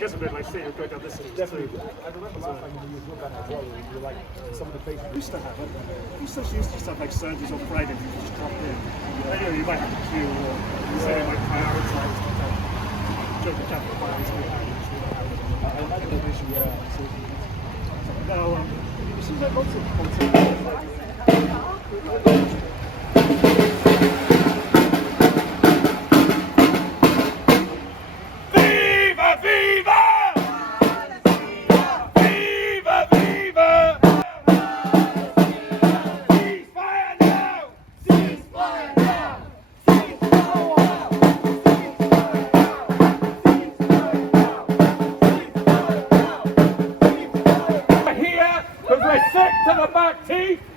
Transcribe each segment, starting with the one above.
gets a bit like seeing it go down this street. Definitely. I remember last time when you were back as well, you were like some of the faces. We used to have it. We used to have like Sundays or Fridays, you just drop in. Anyway, you might have to queue or you say you might prioritize during the capital fires. I imagine that issue, Now, it seems like lots of politics.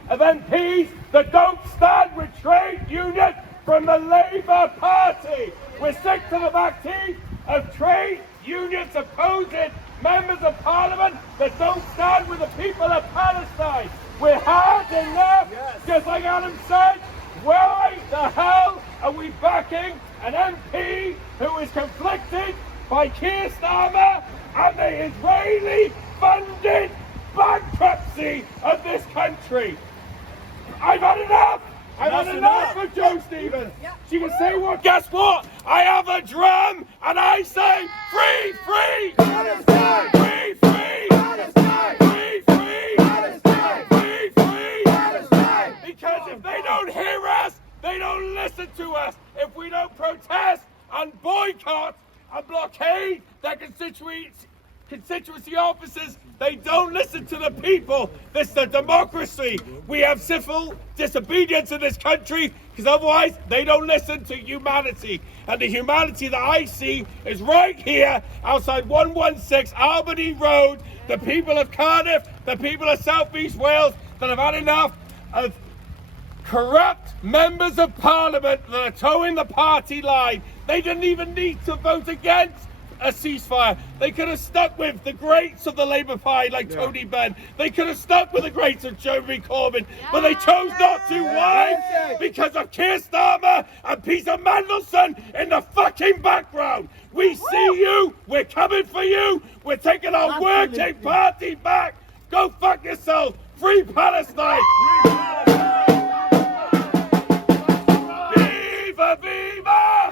Of MPs that don't stand with trade unions from the Labour Party. We're sick to the back teeth of trade unions opposing members of Parliament that don't stand with the people of Palestine. We're hard enough, just like Adam said. Why the hell are we backing an MP who is conflicted by Keir Starmer and the Israeli-funded bankruptcy of this country? I've had enough! I've had enough of Joe Stevens! She can say what? Guess what? I have a drum and I say free, free! Palestine! Free, free! Palestine! Free, free! Palestine! Free, free! Palestine! Because if they don't hear us, they don't listen to us. If we don't protest and boycott and blockade their constituency offices, they don't listen to the people. This is a democracy. We have civil disobedience in this country because otherwise they don't listen to humanity. And the humanity that I see is right here outside 116 Albany Road. The people of Cardiff, the people of South East Wales that have had enough of corrupt members of Parliament that are towing the party line. They didn't even need to vote against a ceasefire. They could have stuck with the greats of the Labour Party like Tony Benn. They could have stuck with the greats of Jeremy Corbyn, but they chose not to. Why? Because of Keir Starmer and Peter Mandelson in the fucking background. We see you. We're coming for you. We're taking our working party back. Go fuck yourself. Free Palestine. Viva, viva!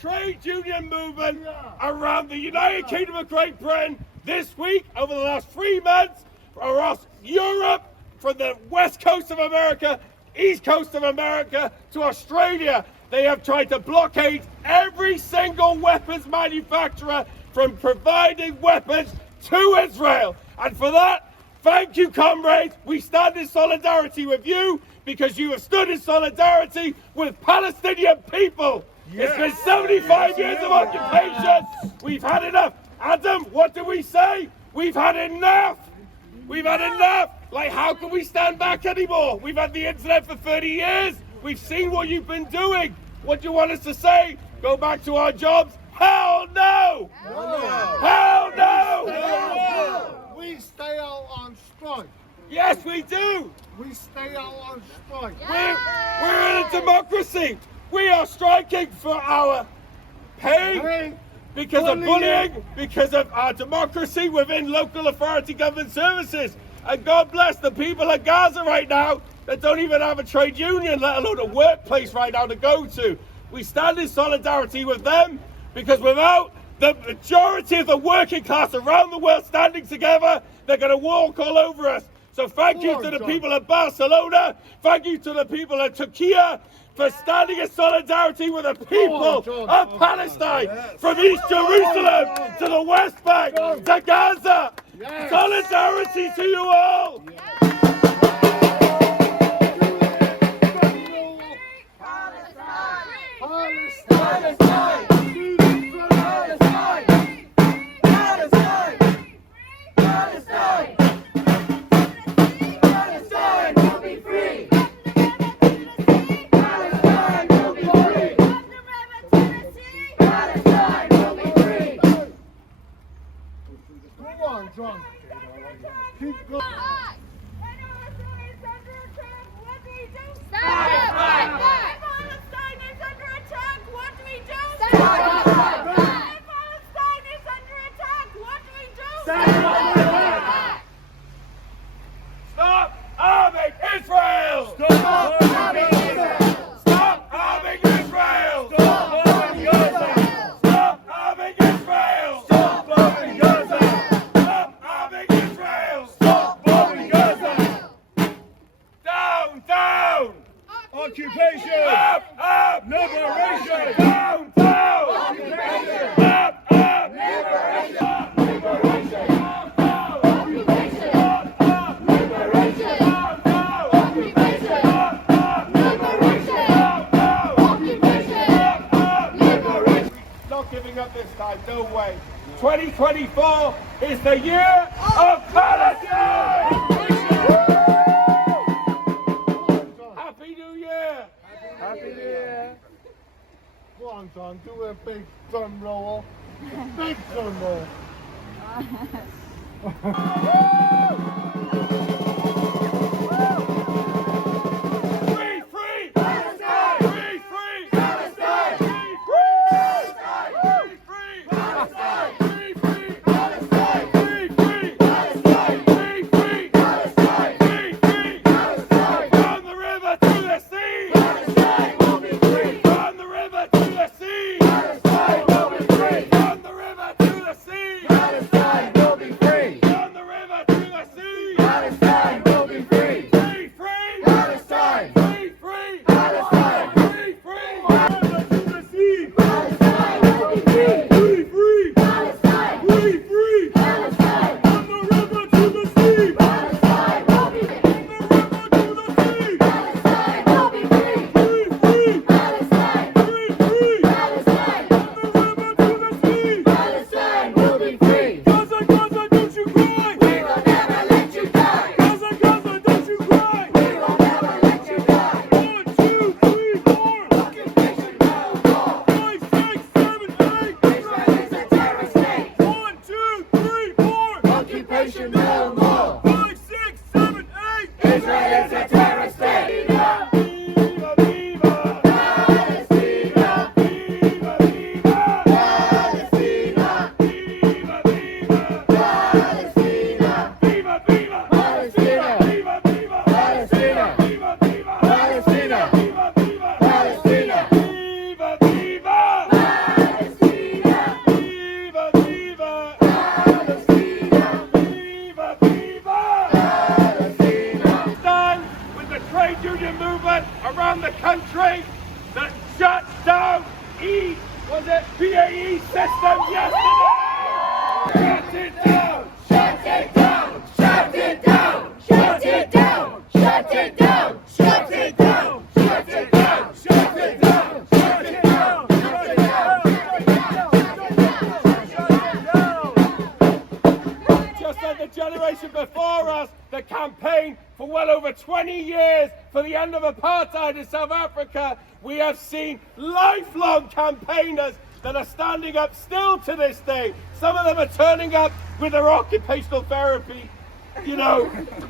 Trade union movement around the United Kingdom of Great Britain this week, over the last 3 months, across Europe, from the west coast of America, east coast of America to Australia. They have tried to blockade every single weapons manufacturer from providing weapons to Israel. And for that, thank you, comrades. We stand in solidarity with you because you have stood in solidarity with Palestinian people. It's been 75 years of occupation. We've had enough. Adam, what do we say? We've had enough. We've had enough. Like, how can we stand back anymore? We've had the internet for 30 years. We've seen what you've been doing. What do you want us to say? Go back to our jobs? Hell no! Hell no! No! We stay out on strike. Yes, we do. We stay out on strike. We're in a democracy. We are striking for our pay because of bullying, because of our democracy within local authority government services. And God bless the people of Gaza right now that don't even have a trade union, let alone a workplace right now to go to. We stand in solidarity with them because without the majority of the working class around the world standing together, they're going to walk all over us. So thank you to the people of Barcelona. Thank you to the people of Turkey for standing in solidarity with the people of Palestine, from East Jerusalem to the West Bank to Gaza. Solidarity to you all. Palestine! Occupation! Up, up! Liberation! Down, down! Occupation! Up, up! Liberation! Up, liberation! Up, down! Occupation! Up, up! Liberation! Up, down! Occupation! Up, up! Liberation! Up, down! Occupation! Up, up! Liberation! Not giving up this time, no way. 2024 is the year of Palestine! Happy New Year! Happy New Year. Go on, John, do a big drum roll. Big drum roll. Free, free! Palestine! Free, free! Palestine! Free, free! Palestine! Free, free! Palestine! Free, free! Palestine! Free, free! Palestine! Free, free! Palestine! Free, free! Palestine! From the river to the sea! Palestine will be free! From the river to the sea! Palestine will be free! From the river to the sea! Palestine will be free! From the river to the sea! Palestine will be free! Free, free! Palestine! Free, free! Palestine! Free, free! River to the sea! Palestine will be free! Free, free! Palestine! Free, free! Palestine! From the river to the sea! Palestine will be free! From the river to the sea! Palestine will be free! Free, free! Palestine! Free, free! Palestine! From the river to the sea! Palestine will be free! Gaza, Gaza, don't you cry! We will never let you die! Gaza, Gaza, don't you cry! We will never let you die! 1, 2, 3, 4! Occupation no more! 5, 6, 7, 8! Israel is a terrorist state! 1, 2, 3, 4! Occupation no more! 5, 6, 7, 8! Israel is a terrorist state! Viva, viva, viva! Palestina! Viva, viva! Palestina! Viva, viva! Palestina! Viva, viva! Palestina! Viva, viva! Palestina! Viva, viva! Palestina! Viva, viva! Palestina! Viva, viva! Palestina! Viva, viva! Palestina! Viva, viva! Palestina! Stand with the trade union movement around the country that shut down BAE system yesterday! Shut it down! Shut it down! Shut it down! Shut it down! Shut it down! Shut it down! Shut it down! Shut it down! Shut it down! Shut it down! Just like the generation before us, the campaign for well over 20 years for the end of apartheid in South Africa, we have seen lifelong campaigners that are standing up still to this day. Some of them are turning up with their occupational therapy,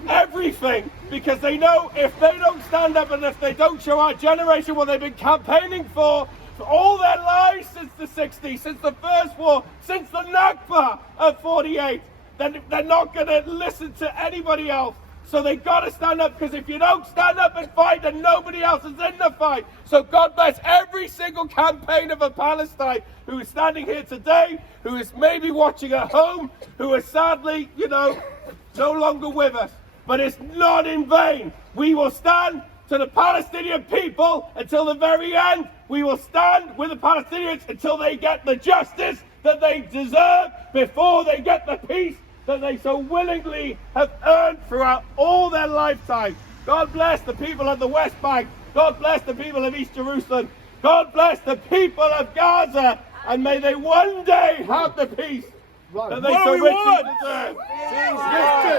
everything, because they know if they don't stand up and if they don't show our generation what they've been campaigning for all their lives since the 60s, since the First War, since the Nakba of 48, then they're not going to listen to anybody else. So they got to stand up, because if you don't stand up and fight, then nobody else is in the fight. So God bless every single campaigner for Palestine who is standing here today, who is maybe watching at home, who is sadly, no longer with us. But it's not in vain. We will stand to the Palestinian people until the very end. We will stand with the Palestinians until they get the justice that they deserve, before they get the peace that they so willingly have earned throughout all their lifetime. God bless the people of the West Bank. God bless the people of East Jerusalem. God bless the people of Gaza. And may they one day have the peace that they so richly deserve.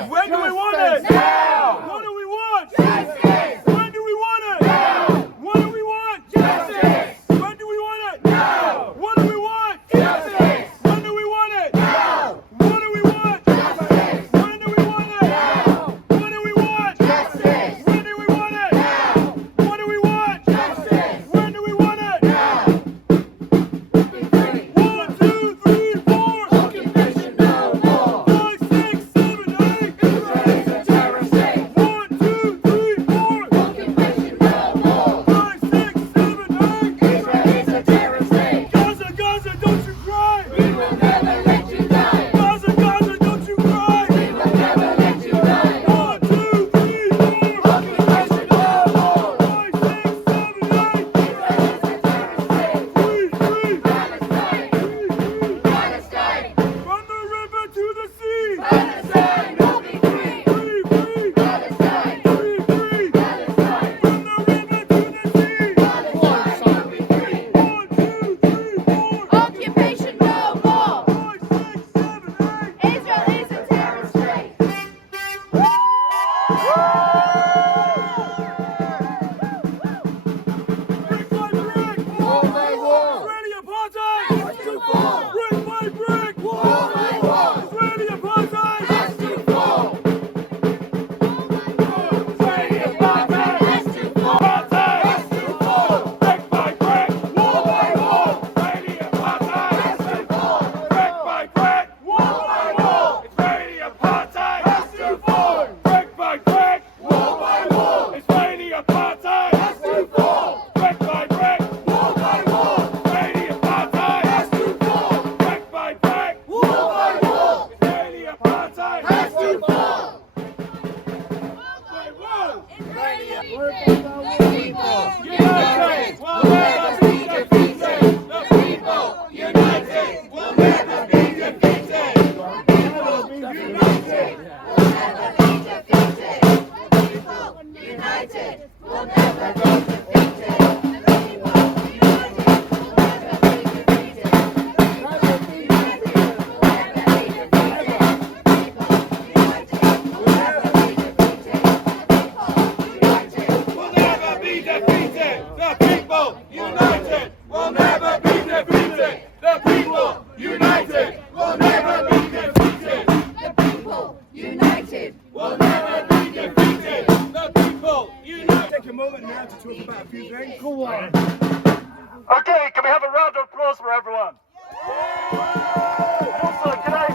When do we want it? Now! What do we want? Justice! When do we want it? Now! What do we want? Justice! When do we want it? Now! What do we want? Justice! When do we want it? Now! What do we want? Justice! When do we want it? Now! What do we want? Justice! When do we want it? Now! What do we want? Justice! When do we want it? Now! 1, 2, 3, 4. Occupation no more! 5, 6, 7, 8. Israel is a terrorist state! 1, United will never be defeated. The people united will never be defeated. United. United will never be defeated. Okay, can we have a round of applause for everyone? Also, can I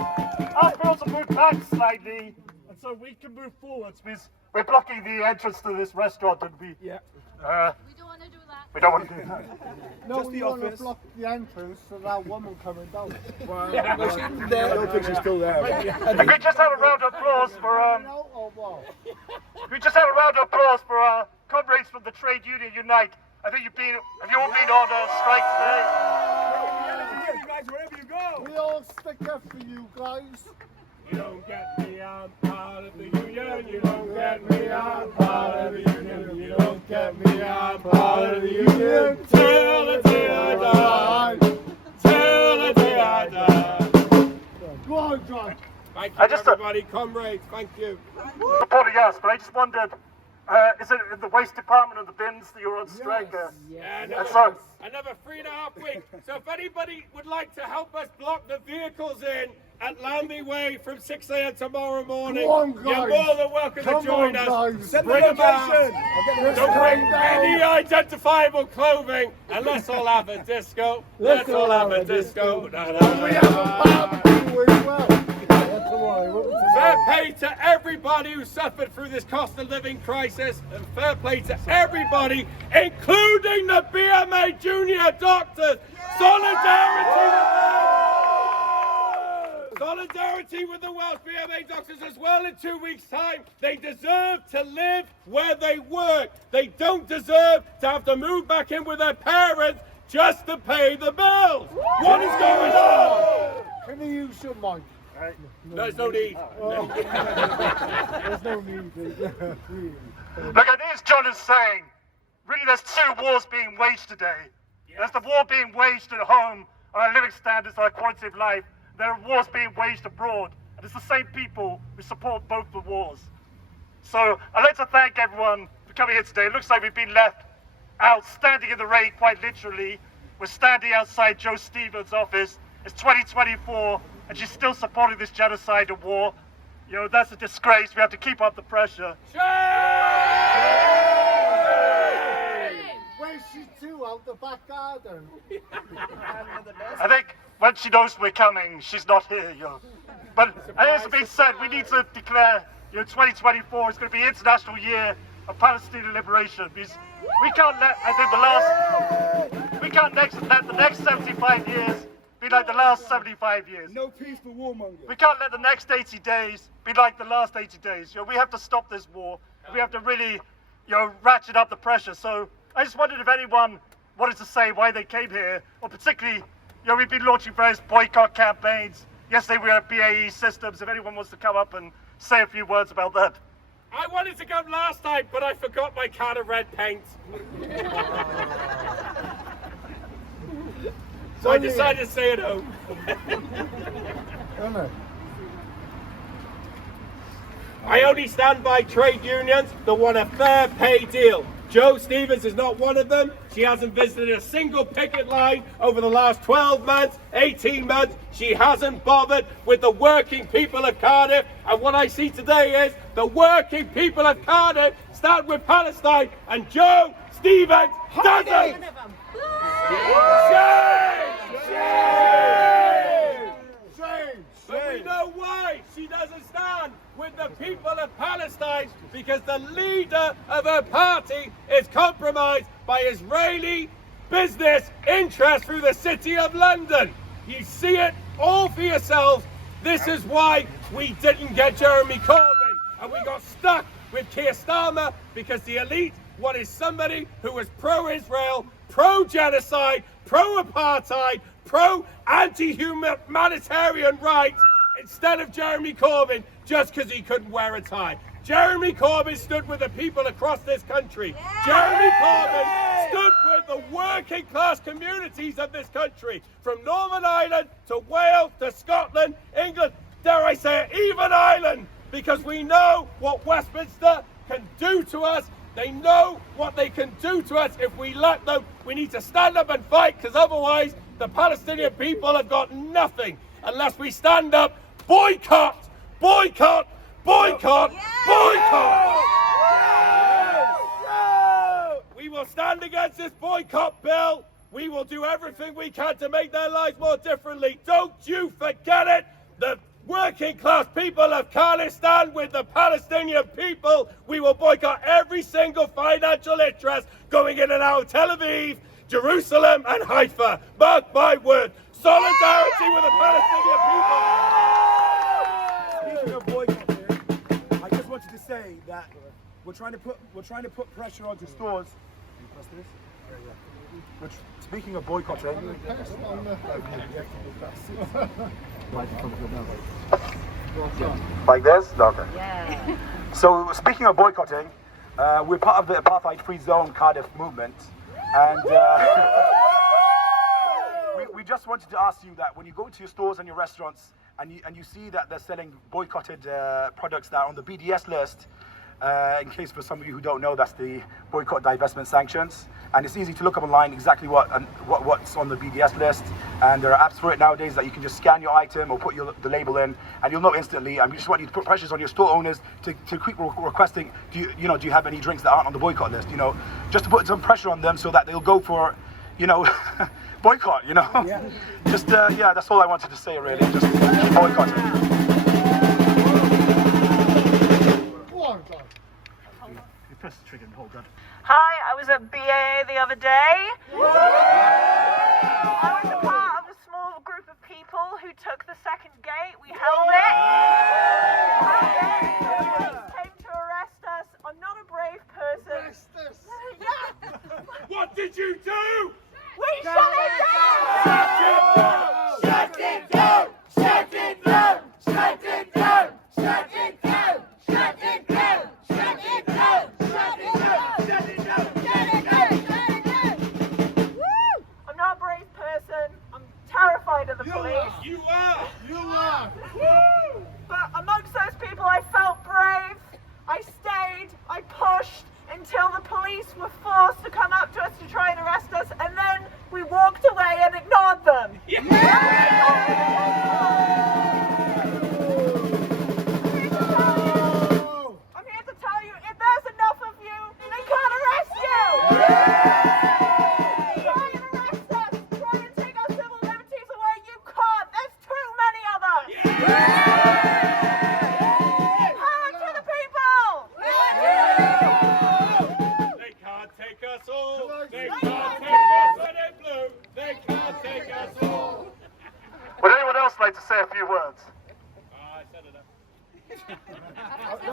ask people to move back slightly, and so we can move forwards, because we're blocking the entrance to this restaurant, and we We don't want to do that. we don't want to do that. No, we want to block the entrance to that woman coming down. I don't think she's still there. Can we just have a round of applause for No, or what? Can we just have a round of applause for our comrades from the Trade Union Unite? I think have you all been on a strike today? Guys, wherever you go. We all stick up for you guys. You don't get me, I'm part of the union. You don't get me, I'm part of the union. You don't get me, I'm part of the union. Till the day I die. Till the day I die. Go on, John. Thank I you, just- everybody. Comrades, thank you. Supporting us, but I just wondered, is it in the waste department of the bins that you're on strike? Yeah, And so, another 3.5 weeks. So if anybody would like to help us block the vehicles in at Lambie Way from 6 a.m. tomorrow morning, Come on, you're guys. more than welcome Come to join on, us. guys. Send the Bring them out. location. Don't bring any identifiable clothing, and let's all have a disco. Let's all have a disco. We have a barbecue as well. Not to worry, we'll be Fair tomorrow. play to everybody who suffered through this cost of living crisis, and fair play to everybody, including the BMA junior doctors. Solidarity with them! Solidarity with the Welsh BMA doctors as well in 2 weeks' time. They deserve to live where they work. They don't deserve to have to move back in with their parents just to pay the bills. What is going on? Can you use your mic? There's no need. There's no need. look at this, John is saying, really there's two wars being waged today. There's the war being waged at home on our living standards, our quality of life. There are wars being waged abroad. And it's the same people who support both the wars. So I'd like to thank everyone for coming here today. It looks like we've been left out standing in the rain, quite literally. We're standing outside Joe Stevens' office. It's 2024, and she's still supporting this genocide and war. You know, that's a disgrace. We have to keep up the pressure. Where's she to? Out the back garden? I think when she knows we're coming, she's not here, you know. But as being said, we need to declare, 2024 is going to be International Year of Palestinian Liberation, because we can't let, let the next 75 years be like the last 75 years. No peace for warmongers. We can't let the next 80 days be like the last 80 days. We have to stop this war. We have to really, ratchet up the pressure. So I just wondered if anyone wanted to say why they came here, or particularly, we've been launching various boycott campaigns. Yesterday we were at BAE Systems. If anyone wants to come up and say a few words about that. I wanted to come last time, but I forgot my can of red paint. So I decided to stay at home. I only stand by trade unions that want a fair pay deal. Joe Stevens is not one of them. She hasn't visited a single picket line over the last 12 months, 18 months. She hasn't bothered with the working people of Cardiff. And what I see today is the working people of Cardiff stand with Palestine, and Joe Stevens doesn't. But we know why she doesn't stand with the people of Palestine, because the leader of her party is compromised by Israeli business interests through the City of London. You see it all for yourselves. This is why we didn't get Jeremy Corbyn, and we got stuck with Keir Starmer because the elite wanted somebody who was pro-Israel, pro-genocide, pro-apartheid, pro-anti-humanitarian rights instead of Jeremy Corbyn just because he couldn't wear a tie. Jeremy Corbyn stood with the people across this country. Jeremy Corbyn stood with the working class communities of this country, from Northern Ireland to Wales to Scotland, England, dare I say it, even Ireland, because we know what Westminster can do to us. They know what they can do to us if we let them. We need to stand up and fight, because otherwise the Palestinian people have got nothing unless we stand up. Boycott! Boycott! Boycott! Boycott! We will stand against this boycott bill. We will do everything we can to make their lives more differently. Don't you forget it. The working class people of Cardiff stand with the Palestinian people. We will boycott every single financial interest going in and out of Tel Aviv, Jerusalem and Haifa. Mark my word. Solidarity with the Palestinian people. Speaking of boycotting, I just wanted to say that we're trying to put pressure onto stores. Speaking of boycotting, like this, okay. Yeah. So speaking of boycotting, we're part of the apartheid-free zone Cardiff movement, and we just wanted to ask you that when you go to your stores and your restaurants and you see that they're selling boycotted products that are on the BDS list, in case for some of you who don't know, that's the boycott, divestment, sanctions, and it's easy to look up online exactly what's on the BDS list, and there are apps for it nowadays that you can just scan your item or put the label in, and you'll know instantly. And we just want you to put pressures on your store owners to keep requesting, do you have any drinks that aren't on the boycott list? Just to put some pressure on them so that they'll go for, boycott. Yeah. Just that's all I wanted to say really. Just keep boycotting. Press the trigger and hold that. Hi, I was at BA the other day. I was a part of a small group of people who took the second gate. We held it. The police came to arrest us. I'm not a brave person. Yeah. What did you do? We shut it down! Shut it down! Shut it down! Shut it down! Shut it down! Shut it down! Shut it down! Shut it down! Shut it down! I'm not a brave person. I'm terrified of the police. You are! But amongst those people, I felt brave. I stayed. I pushed until the police were forced to come up to us to try and arrest us, and then we walked away and ignored them. I'm here to tell you, if there's enough of you, they can't arrest you! Try and arrest us! Try and take our civil liberties away! You can't! There's too many of us! Power to the people! They can't take us all! They can't take us when it's blue! They can't take us all! Would anyone else like to say a few words? I said enough. Go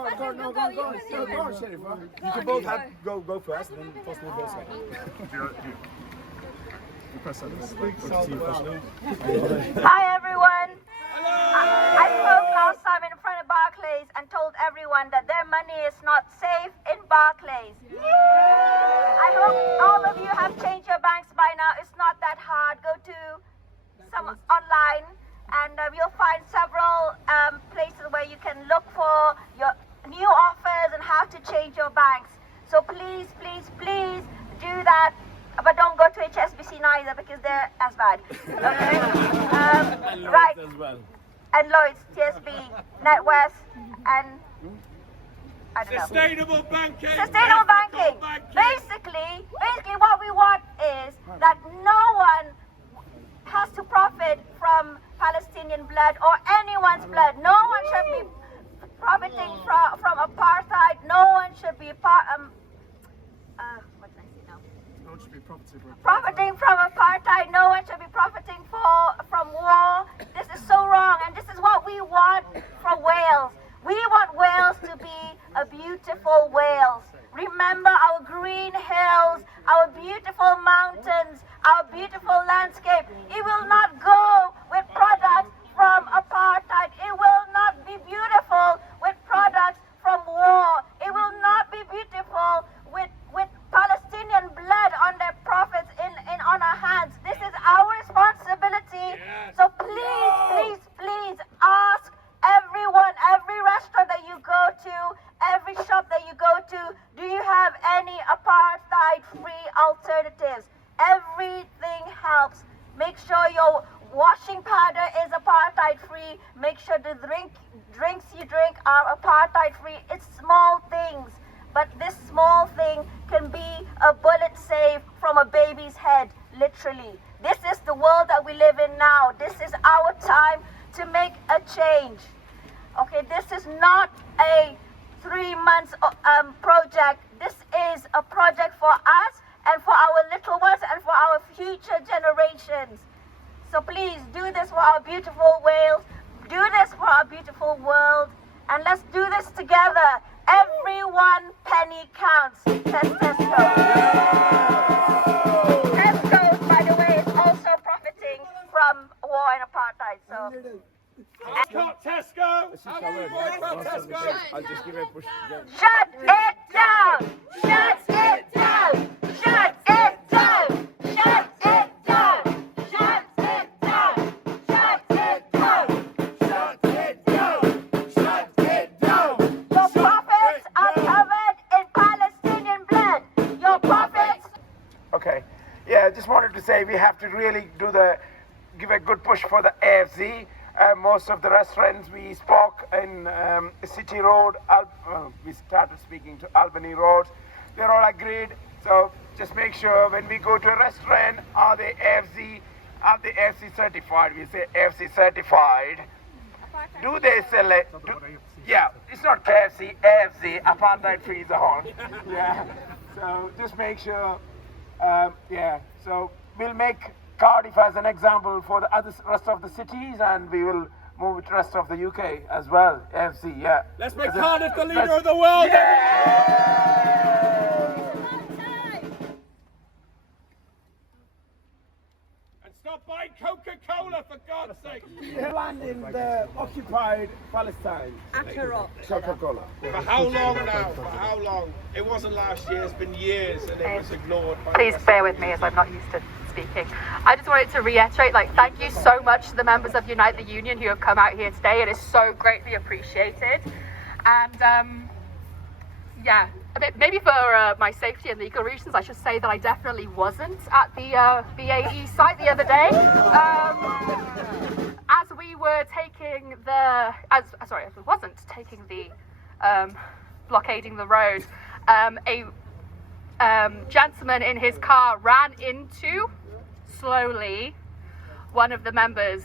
on, Sheriff. You can both go first, and then possibly go second. Hi everyone. I spoke last time in front of Barclays and told everyone that their money is not safe in Barclays. I hope all of you have changed your banks by now. It's not that hard. Go to some online and you'll find several places where you can look for your new offers and how to change your banks. So please, please, please do that. But don't go to HSBC neither because they're as bad. Okay? Right. And Lloyds, TSB, NatWest, and I don't know. Sustainable banking! Sustainable banking. Basically, what we want is that no one has to profit from Palestinian blood or anyone's blood. No one should be profiting from apartheid. No one should be profiting from apartheid. No one should be profiting from war. This is so wrong, and this is what we want from Wales. We want Wales to be a beautiful alternatives. Everything helps. Make sure your washing powder is apartheid free. Make sure the drinks you drink are apartheid free. It's small things, but this small thing can be a bullet save from a baby's head, literally. This is the world that we live in now. This is our time to make a change. Okay, this is not a 3 months project. This is a project for us and for our little ones and for our future generations. So please do this for our beautiful Wales, do this for our beautiful world, and let's do this together. Every one penny counts. Tesco. Tesco, by the way, is also profiting from war and apartheid. So. Boycott Tesco! Boycott Tesco! I'll just give it a push. Shut it down! Shut it down! Shut it down! Shut it down! Shut it down! Shut it down! Shut it down! Shut it down! Your profits are covered in Palestinian blood. Your profits. Okay. Yeah, I just wanted to say we have to really give a good push for the AFC. Most of the restaurants we spoke in City Road, we started speaking to Albany Road. They're all agreed. So just make sure when we go to a restaurant, are they AFC certified? We say AFC certified. Do they sell it? Yeah, it's not KFC, AFC, apartheid free zone. Yeah. So just make sure. Yeah. So we'll make Cardiff as an example for the rest of the cities, and we will move it to the rest of the UK as well. AFC, yeah. Let's make Cardiff the leader of the world! And stop buying Coca-Cola, for God's sake! Land in the occupied Palestine. Coca-Cola. For how long now? For how long? It wasn't last year, it's been years, and it was ignored. Please bear with me as I'm not used to speaking. I just wanted to reiterate, thank you so much to the members of Unite the Union who have come out here today. It is so greatly appreciated. And yeah, maybe for my safety and legal reasons, I should say that I definitely wasn't at the BAE site the other day. As we were taking as I wasn't taking the blockading the road, a gentleman in his car ran into slowly one of the members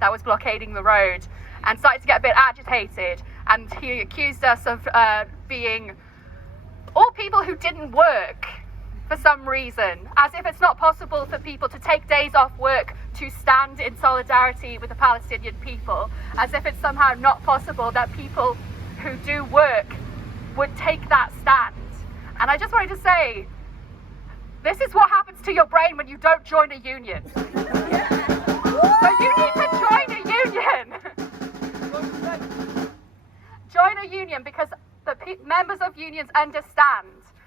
that was blockading the road and started to get a bit agitated, and he accused us of being all people who didn't work for some reason, as if it's not possible for people to take days off work to stand in solidarity with the Palestinian people, as if it's somehow not possible that people who do work would take that stand. And I just wanted to say, this is what happens to your brain when you don't join a union. So you need to join a union. Join a union, because the members of unions understand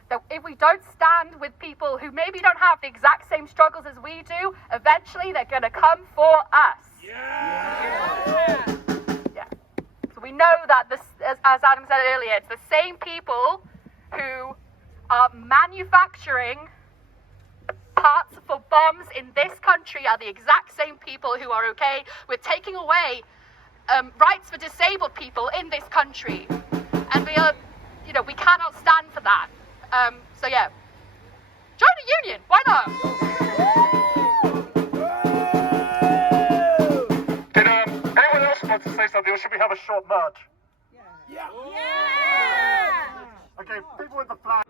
that if we don't stand with people who maybe don't have the exact same struggles as we do, eventually they're going to come for us. Yeah. So we know that this, as Adam said earlier, it's the same people who are manufacturing parts for bombs in this country are the exact same people who are okay with taking away rights for disabled people in this country. And we are, we cannot stand for that. So yeah, join a union, why not? Did anyone else want to say something, or should we have a short march? Yeah. Okay, people with the flag.